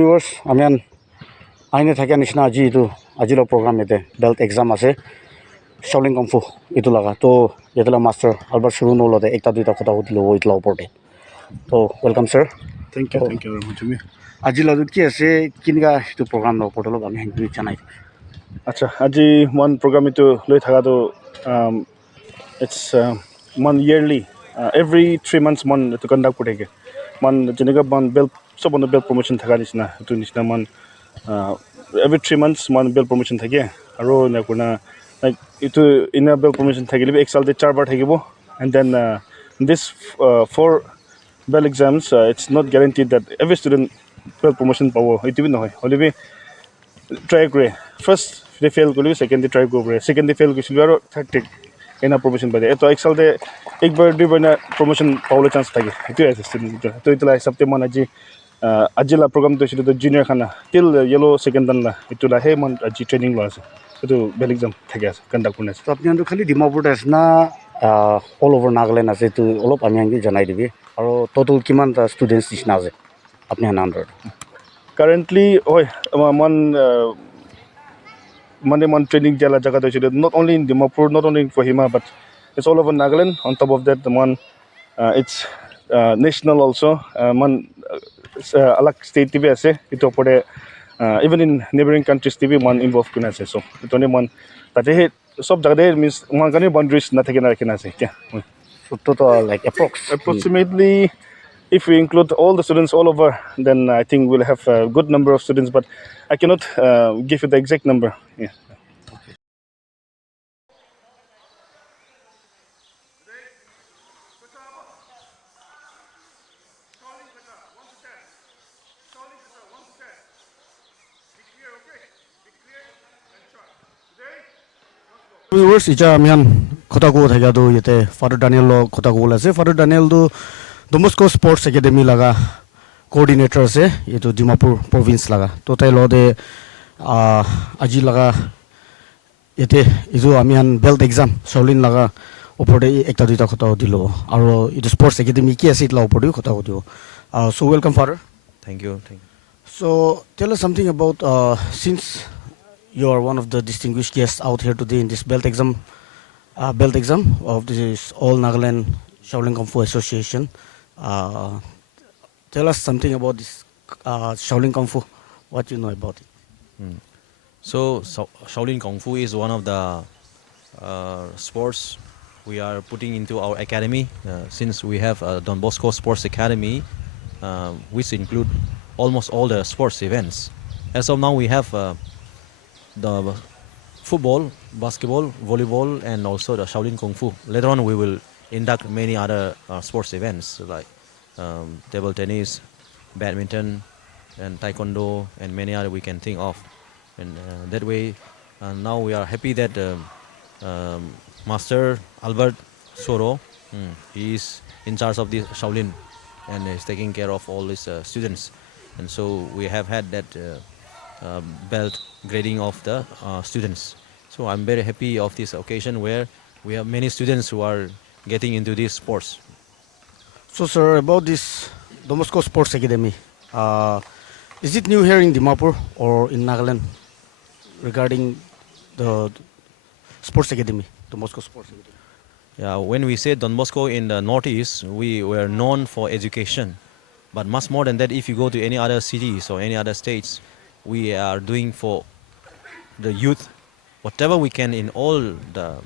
viewers, amen. Aine thake nishna aji itu ajilo program ete belt exam ase Shaolin Kung Fu itu laga to yetela master Albert shuru no lode ekta duita khota hudilo itla oporte to welcome sir. Thank you very much. Ajila du ki ase kinga itu program no oporte lo ami hangi chanai. Acha, aji one program itu loi thaga to it's one yearly every 3 months one to conduct kutege. Man jeniga man belt so on the belt promotion thaga nisna to nisna man every 3 months one belt promotion thage aro na kuna like itu in a belt promotion thage libi excel de char bar thagibo and then this four bell exams it's not guaranteed that every student belt promotion power itu bi noy holibi try kore first they fail kore second they try kore second they fail kore aro third take ena promotion bade to excel de ek bar du bar na promotion paula chance thage itu as student to itla sabte man aji ajila program to shiru to junior khana till yellow second dan la itu la he man aji training lo ase itu bell exam thage ase conduct kurna ase To apni andu khali dimapur as na all over Nagaland ase to olop ami hangi janai dibi aro total kiman ta students nishna ase apni under currently oi man man training jala jaga to shiru not only in Dimapur, not only in Kohima, but it's all over Nagaland. On top of that, the one it's national also. Man alag state TV ase ito pore even in neighboring countries TV man involved kuna ase so ito ni man tate he sob jaga de means man kani boundaries na thake na rakhina ase kya so total like approximately if we include all the students all over then I think we'll have a good number of students but I cannot give you the exact number. Yeah. Viewers, ija amihan khota ko thaya do yete Father Daniel lo khota ko ase Father Daniel do BOSCO Sports Academy laga coordinator ase yetu Dimapur province laga to tai lo de aji laga yete ijo amihan belt exam Shaolin laga opor de ekta duita khota dilo aro itu sports academy ki ase itla opor de khota dio so welcome Father. Thank you. So tell us something about since you are one of the distinguished guests out here today in this belt exam of this All Nagaland Shaolin Kung Fu Association. Tell us something about this Shaolin Kung Fu, what you know about it. So Shaolin Kung Fu is one of the sports we are putting into our academy since we have Don Bosco Sports Academy which include almost all the sports events. As of now we have the football, basketball, volleyball, and also the Shaolin Kung Fu. Later on, we will induct many other sports events like table tennis, badminton, and taekwondo, and many other we can think of. And that way, now we are happy that Master Albert Soro, he is in charge of the Shaolin and is taking care of all his students. And so we have had that belt grading of the students. So I'm very happy of this occasion where we have many students who are getting into these sports. So sir, about this Don Bosco Sports Academy, is it new here in Dimapur or in Nagaland regarding the Sports Academy, Don Bosco Sports Academy? Yeah, when we say Don Bosco in the Northeast, we were known for education. But much more than that, if you go to any other cities or any other states, we are doing for the youth whatever we can in all the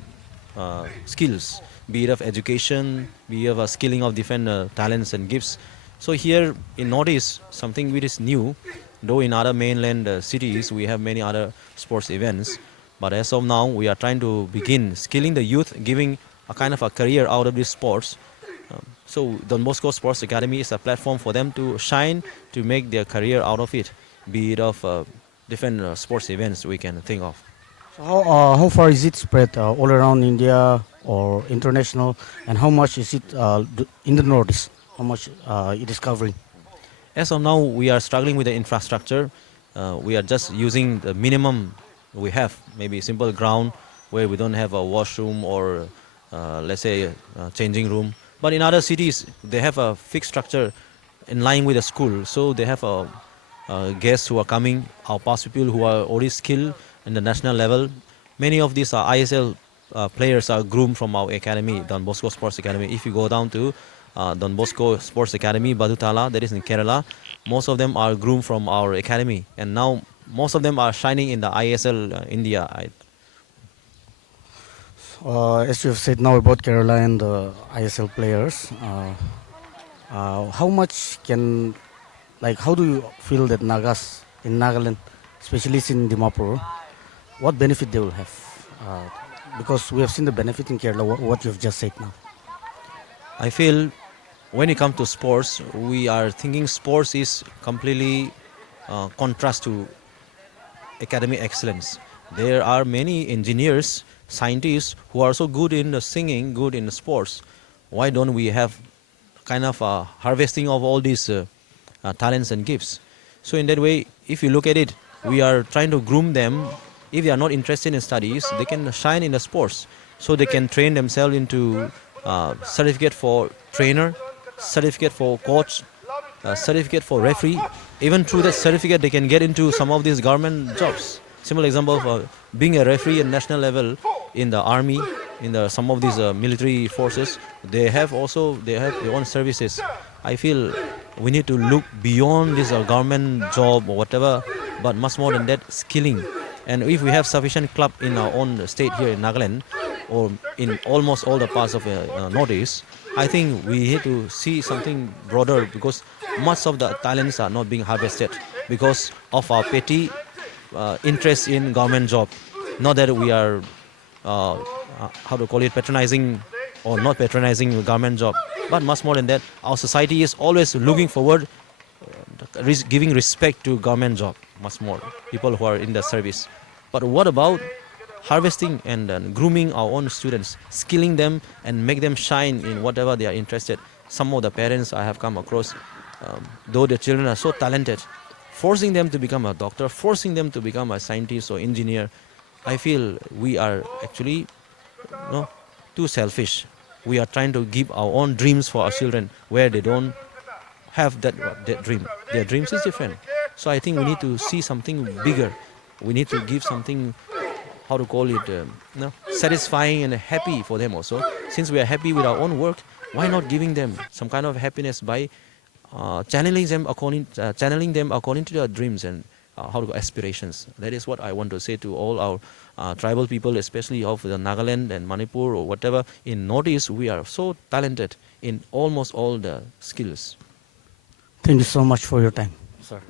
skills, be it of education, be it of skilling of different talents and gifts. So here in Northeast, something which is new, though in other mainland cities we have many other sports events, but as of now we are trying to begin skilling the youth, giving a kind of a career out of these sports. So Don Bosco Sports Academy is a platform for them to shine, to make their career out of it, be it of different sports events we can think of. So how far is it spread all around India or international, and how much is it in the Northeast? How much it is covering? As of now, we are struggling with the infrastructure. We are just using the minimum we have, maybe simple ground where we don't have a washroom or let's say a changing room. But in other cities, they have a fixed structure in line with the school. So they have a guests who are coming, our past people who are already skilled in the national level. Many of these ISL players are groomed from our academy, Don Bosco Sports Academy. If you go down to Don Bosco Sports Academy, Badutala, that is in Kerala, most of them are groomed from our academy. And now most of them are shining in the ISL India. As you have said now about Kerala and the ISL players, how much can, like, how do you feel that Nagas in Nagaland, especially in Dimapur, what benefit they will have? Because we have seen the benefit in Kerala, what you have just said now. I feel when it comes to sports, we are thinking sports is completely contrast to academic excellence. There are many engineers, scientists who are so good in the singing, good in the sports. Why don't we have kind of harvesting of all these talents and gifts? So in that way, if you look at it, we are trying to groom them. If they are not interested in studies, they can shine in the sports. So they can train themselves into certificate for trainer, certificate for coach, certificate for referee. Even through that certificate, they can get into some of these government jobs. Simple example of being a referee at national level in the army, in the some of these military forces. They have their own services. I feel we need to look beyond this government job or whatever, but much more than that, skilling. And if we have sufficient club in our own state here in Nagaland, or in almost all the parts of Northeast, I think we need to see something broader, because much of the talents are not being harvested because of our petty interest in government job. Not that we are, how to call it, patronizing or not patronizing the government job, but much more than that, our society is always looking forward, giving respect to government job, much more people who are in the service. But what about harvesting and grooming our own students, skilling them and make them shine in whatever they are interested? Some of the parents I have come across, though their children are so talented, forcing them to become a doctor, forcing them to become a scientist or engineer, I feel we are actually too selfish. We are trying to give our own dreams for our children where they don't have that dream. Their dreams is different. So I think we need to see something bigger. We need to give something, how to call it, satisfying and happy for them also. Since we are happy with our own work, why not giving them some kind of happiness by channeling them according to their dreams and aspirations. That is what I want to say to all our tribal people, especially of the Nagaland and Manipur or whatever. In Northeast, we are so talented in almost all the skills. Thank you so much for your time, sir.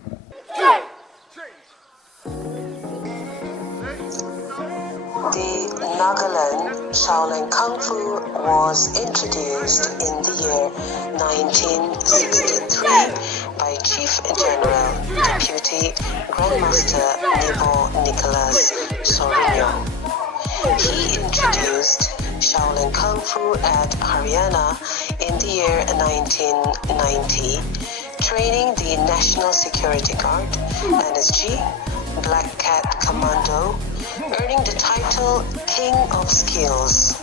The Nagaland Shaolin Kung Fu was introduced in the year 1963 by Chief General Deputy Grandmaster Nibo Nicholas Sorino. He introduced Shaolin Kung Fu at Haryana in the year 1990, training the National Security Guard, NSG, Black Cat Commando, earning the title King of Skills.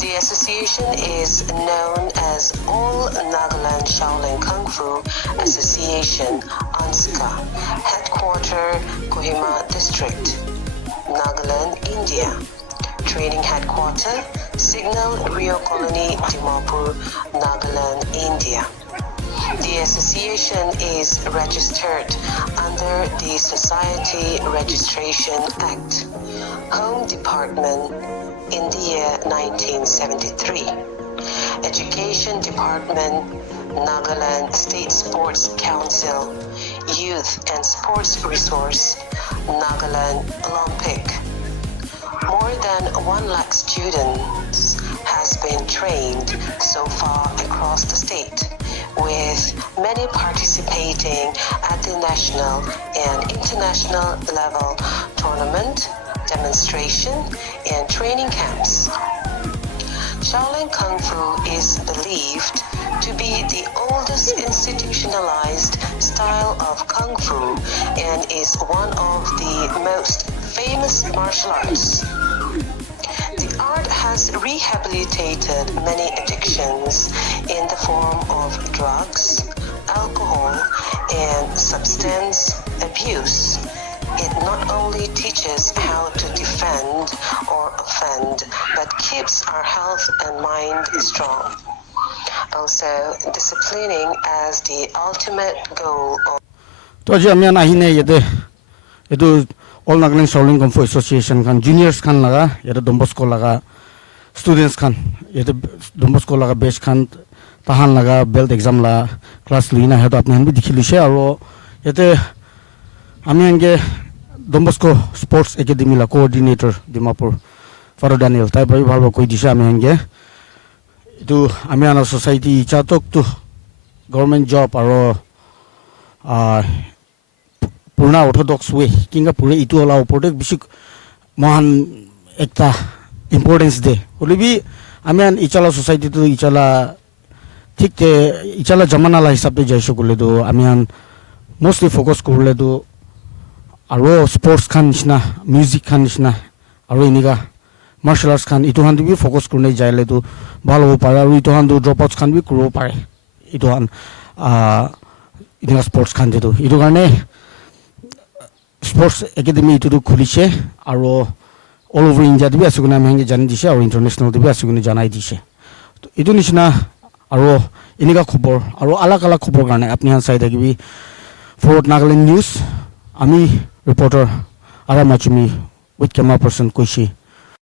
The association is known as All Nagaland Shaolin Kung Fu Association, ANSKA, headquarter Kohima District, Nagaland, India. Training headquarter Signal Rio Colony, Dimapur, Nagaland, India. The association is registered under the Society Registration Act, Home Department, in the year 1973. Education Department, Nagaland State Sports Council, Youth and Sports Resource, Nagaland Olympic. More than 1 lakh students has been trained so far across the state, with many participating at the national and international level tournament, demonstration, and training camps. Shaolin Kung Fu is believed to be the oldest institutionalized style of Kung Fu and is one of the most famous martial arts. The art has rehabilitated many addictions in the form of drugs, alcohol, and substance abuse. It not only teaches how to defend or offend, but keeps our health and mind strong. Also, disciplining as the ultimate goal of to aji amian ahine yete etu all Nagaland Shaolin Kung Fu Association kan juniors kan laga yete Don Bosco laga students kan yete Don Bosco laga batch kan tahan laga belt exam la class luina heto apni han bi dikhilishe aro yete ami ange Don Bosco Sports Academy la coordinator Dimapur Father Daniel tai bai bhalba koi dishe ami ange itu ami ana society chatok tu government job aro purna orthodox way kinga pure itu ala opor bishik mohan ekta importance de holibi amian ichala society tu ichala ঠিক তে ichala jamana la hisab te jaisho kule do amian mostly focus kurle do aro sports khan nishna music khan nishna aro iniga martial arts khan itu han bi focus kurne jaile do bhalo ho pare aro itu han do dropouts khan bi kuro pare itu han iniga sports khan de do itu karne sports academy itu khuliche aro all over India de bi asuguna mehenge jani dishe aro international de bi asuguna janai dishe itu nishna aro iniga khobor aro alag alag khobor karne apni han sai thakibi Fort Nagaland News ami reporter Ara Machumi with camera person Koishi